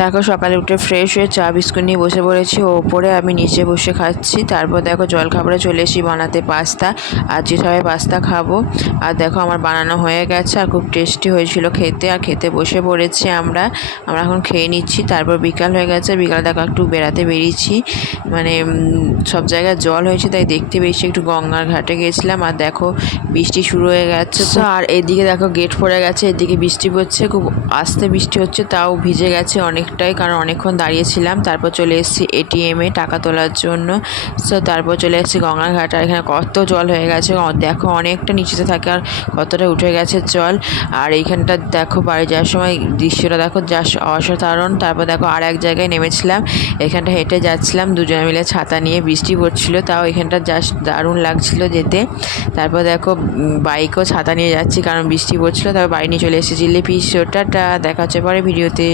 দেখো সকালে উঠে ফ্রেশ হয়ে চা বিস্কুট নিয়ে বসে পড়েছি, ওপরে আমি নিচে বসে খাচ্ছি। তারপর দেখো জল খাবারে চলে এসেছি বানাতে পাস্তা। আর যে সবাই পাস্তা খাবো। আর দেখো আমার বানানো হয়ে গেছে আর খুব টেস্টি হয়েছিল খেতে। আর খেতে বসে পড়েছি আমরা এখন খেয়ে নিচ্ছি। তারপর বিকাল হয়ে গেছে, বিকালে দেখো একটু বেড়াতে বেরিয়েছি, মানে সব জায়গায় জল হয়েছে তাই দেখতে বেরিয়েছি, একটু গঙ্গার ঘাটে গেছিলাম। আর দেখো বৃষ্টি শুরু হয়ে গেছে তো। আর এদিকে দেখো গেট পড়ে গেছে, এদিকে বৃষ্টি পড়ছে, খুব আস্তে বৃষ্টি হচ্ছে, তাও ভিজে গেছে অনেকটাই, কারণ অনেকক্ষণ দাঁড়িয়েছিলাম। তারপর চলে এসেছি এটিএমে টাকা তোলার জন্য। সো তারপর চলে এসেছি গঙ্গার ঘাট। আর এখানে কত জল হয়ে গেছে দেখো, অনেকটা নিচেতে থাকে আর কতটা উঠে গেছে জল। আর এইখানটা দেখো বাড়ি যাওয়ার সময় দৃশ্যটা দেখো যা অসাধারণ। তারপর দেখো আর এক জায়গায় নেমেছিলাম, এখানটা হেঁটে যাচ্ছিলাম দুজনে মিলে ছাতা নিয়ে, বৃষ্টি পড়ছিল তাও এখানটা জাস্ট দারুণ লাগছিল যেতে। তারপর দেখো বাইকও ছাতা নিয়ে যাচ্ছি কারণ বৃষ্টি পড়ছিল। তারপর বাড়ি নিয়ে চলে এসেছি। লিপিস টাটা, দেখা হচ্ছে পরে ভিডিওতে।